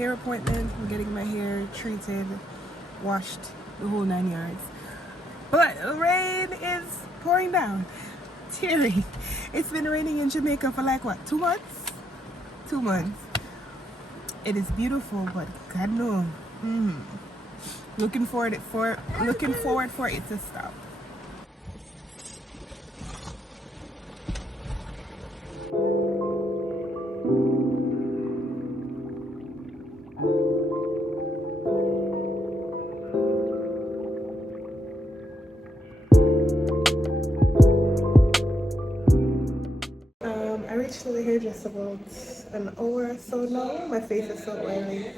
hair appointment. I'm getting my hair treated, washed, the whole 9 yards. But the rain is pouring down. Teary. It's been raining in Jamaica for like what, 2 months? 2 months. It is beautiful, but God no. Looking forward for it to stop. I reached over here just about an hour or so now. My face is so oily.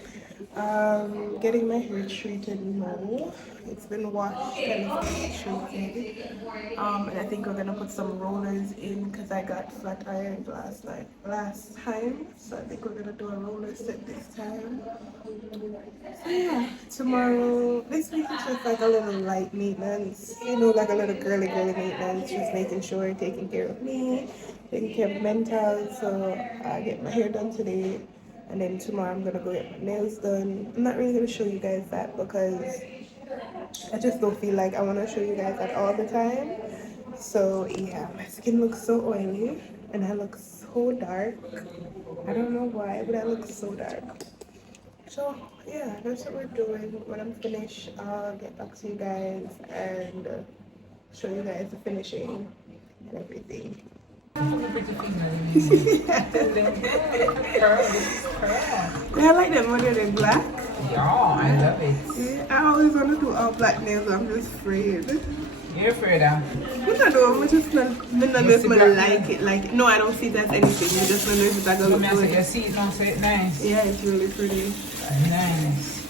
Getting my hair treated now. It's been washed and it's been treated. And I think we're gonna put some rollers in because I got flat ironed last time. So I think we're gonna do a roller set this time. So yeah, tomorrow, this week is just like a little light maintenance, like a little girly maintenance, just making sure, taking care of me, taking care of mental. So I get my hair done today, and then tomorrow I'm gonna go get my nails done. I'm not really gonna show you guys that because I just don't feel like I want to show you guys that all the time. So yeah, my skin looks so oily, and I look so dark. I don't know why, but I look so dark. So yeah, that's what we're doing. When I'm finished, I'll get back to you guys and show you guys the finishing and everything. Yeah, I like them when they're black. Yeah, I love it. Yeah, I always want to do all black nails, but I'm just afraid. You're afraid of? I don't know, I just don't know if I like it. Like, no, I don't see it as anything. I just don't know if it's gonna look good. You see it now, so it's nice. Yeah, it's really pretty. Nice.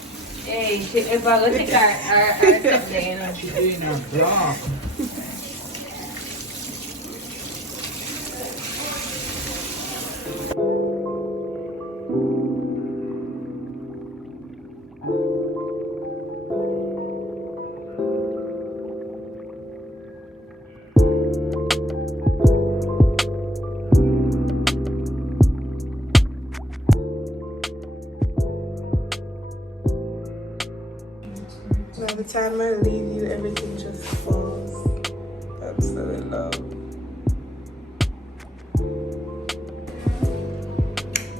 Hey, if I look at our stuff there, She's doing a vlog. By the time I leave you, everything just falls. I'm so in love.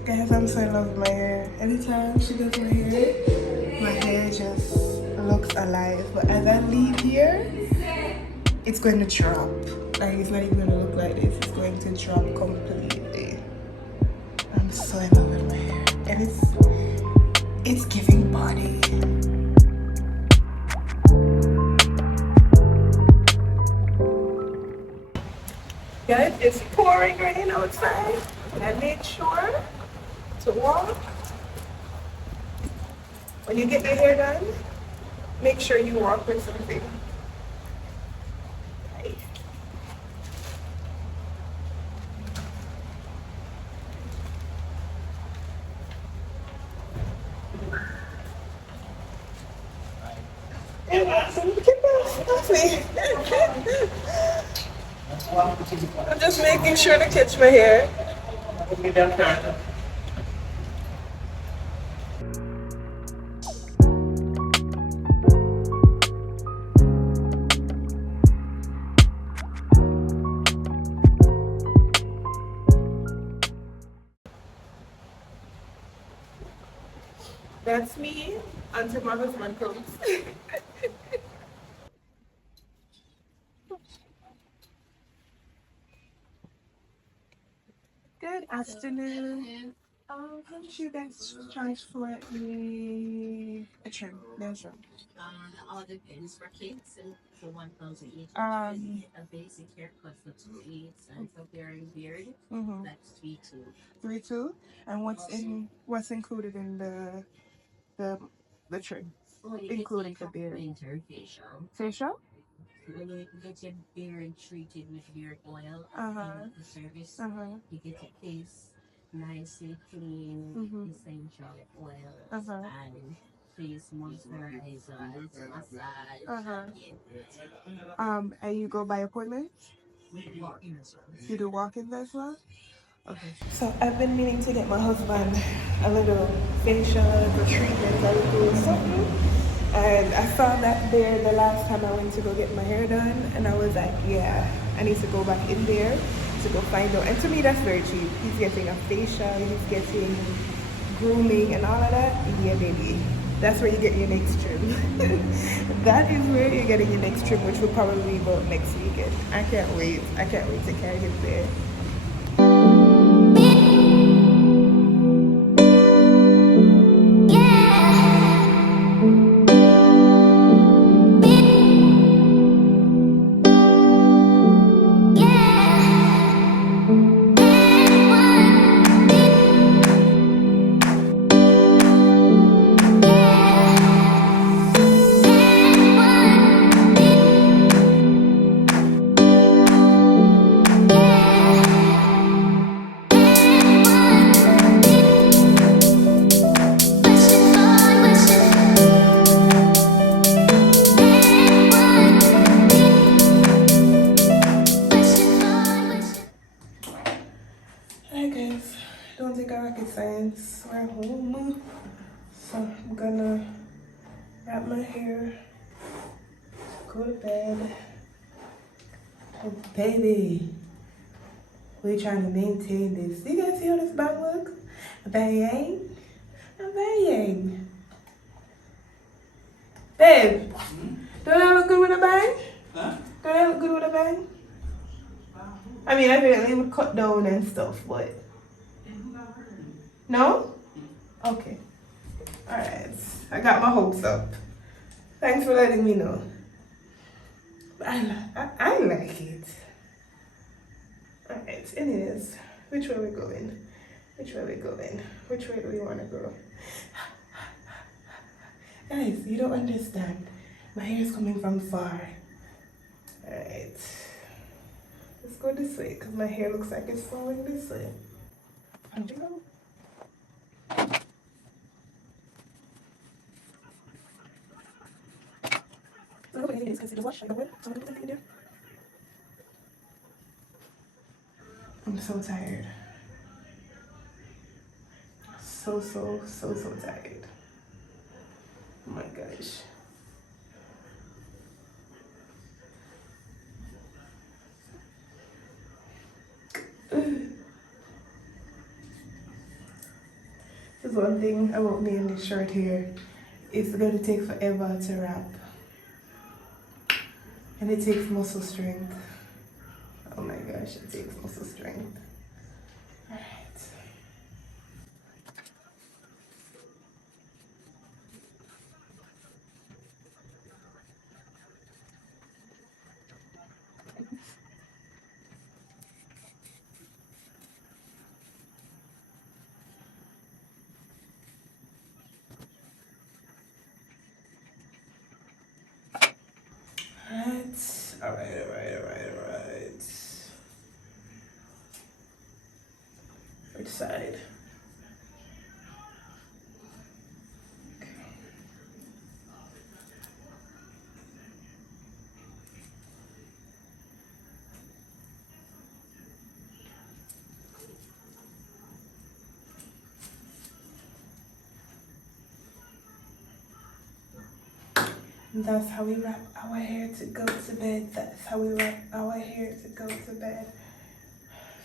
Guys, I'm so in love with my hair. Anytime she does my hair just looks alive. But as I leave here, it's going to drop. Like, it's not even going to look like this. It's going to drop completely. I'm so in love with my hair. And it's giving body. Guys, it's pouring rain outside. I made sure to walk. When you get your hair done, make sure you walk with something. Right. I'm just making sure to catch my hair. That's me until my husband comes. Good afternoon. How much you guys charge for a trim? Nail trim. All depends for kids and for 1,000 each. A basic haircut for 2.8 and for bearing beard, that's 3.2. 3.2. And what's included in the trim? Well, you Including get the beard. winter facial. Facial? When you get your beard treated with beard oil the service, you get your face nicely clean, essential oils and face moisturizer, massage. And you go by appointment? Walk-in as well. You do walk-ins as well? Okay. So I've been meaning to get my husband a little facial, a little treatment, a little something. And I saw that there the last time I went to go get my hair done, and I was like, yeah, I need to go back in there to go find out. And to me, that's very cheap. He's getting a facial, he's getting grooming and all of that. Yeah, baby. That's where you get your next trim. That is where you're getting your next trim, which will probably be about next weekend. I can't wait. I can't wait to carry him there. Don't take a rocket science. We're home. So I'm gonna wrap my hair, go to bed. And baby, we're trying to maintain this. You guys see how this bang look? A bang. A bang. Babe, don't I look good with a bang? Huh? Don't I look good with a bang? I mean, I feel like it would cut down and stuff, but... No? Okay. Alright. I got my hopes up. Thanks for letting me know. I like it. Alright, anyways. Which way we going? Which way we going? Which way do we want to go? Guys, you don't understand. My hair is coming from far. Alright. Let's go this way, because my hair looks like it's flowing this way. How'd you go? I'm so tired. So tired. Oh my gosh. There's one thing about me in this short hair. It's going to take forever to wrap. And it takes muscle strength. Oh my gosh, it takes muscle strength. Alright. Alright. Which side? Okay. That's how we wrap our hair to go to bed. That's how we wrap our hair to go to bed.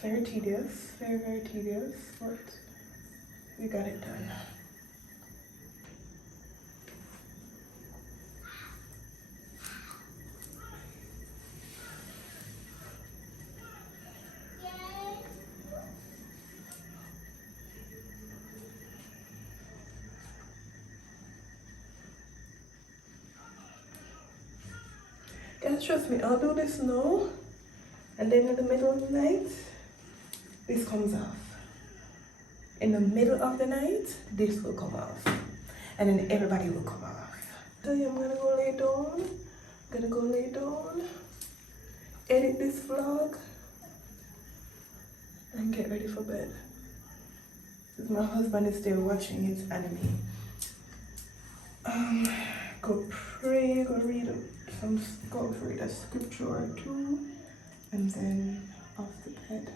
Very tedious, very tedious, but we got it done. Guys, trust me, I'll do this now, and then in the middle of the night, this comes off. In the middle of the night, this will come off, and then everybody will come off. So yeah, I'm gonna go lay down, edit this vlog, and get ready for bed. My husband is still watching his anime. Go pray, go read a scripture or two, and then off to bed.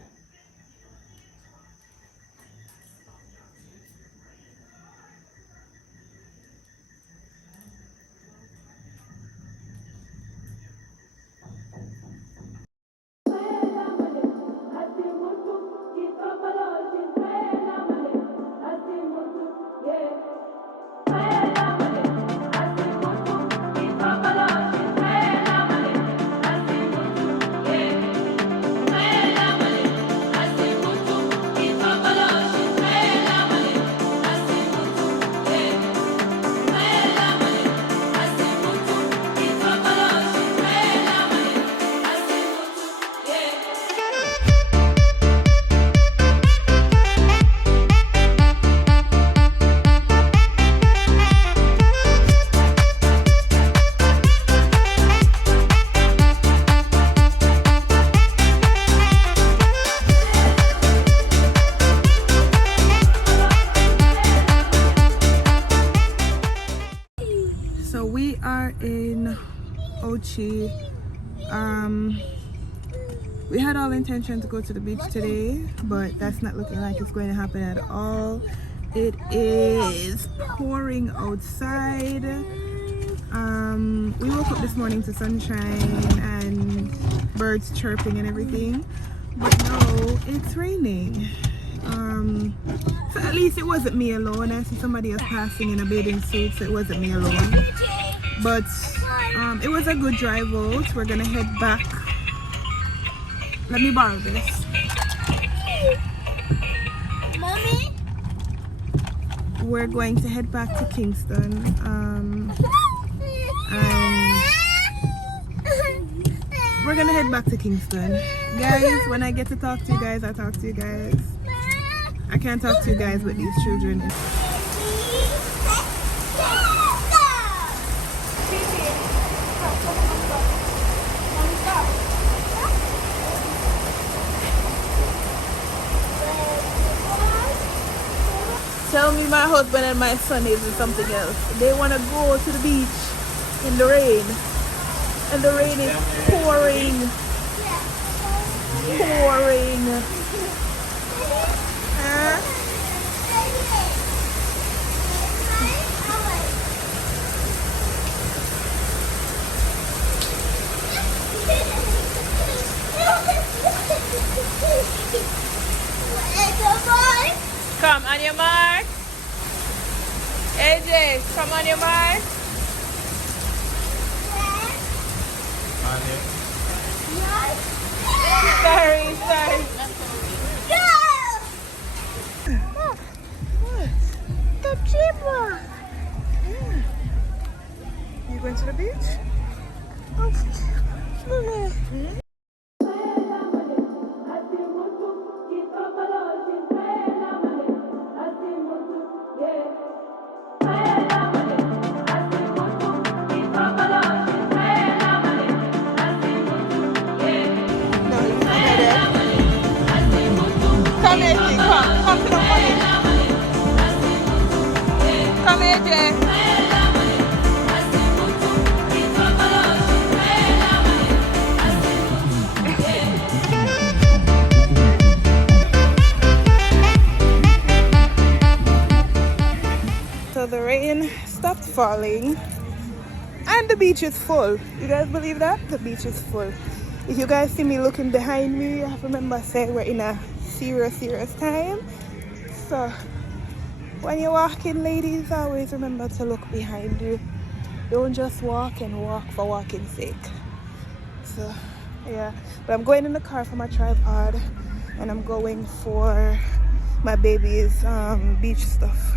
So we are in Ochi. We had all intention to go to the beach today, but that's not looking like it's going to happen at all. It is pouring outside. We woke up this morning to sunshine and birds chirping and everything, but no, it's raining. So at least it wasn't me alone. I see somebody else passing in a bathing suit, so it wasn't me alone. But it was a good drive out. We're gonna head back. Let me borrow this. Mommy? We're going to head back to Kingston. And we're gonna head back to Kingston. Guys, when I get to talk to you guys, I talk to you guys. I can't talk to you guys with these children. Tell me my husband and my son is something else. They want to go to the beach in the rain. And the rain is pouring. Pouring. Come on your mark. AJ, come on your mark. Sorry. What? The cheaper. Yeah. You going to the beach? Oh, Come to the money. Come here, Jay. So the rain stopped falling and the beach is full. You guys believe that? The beach is full. If you guys see me looking behind me, you have to remember saying we're in a serious time. So when you're walking, ladies, always remember to look behind you. Don't just walk and walk for walking's sake. So yeah, but I'm going in the car for my tripod and I'm going for my baby's beach stuff.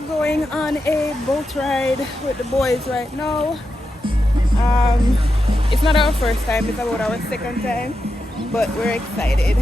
are going on a boat ride with the boys right now. It's not our first time, it's about our second time, but we're excited.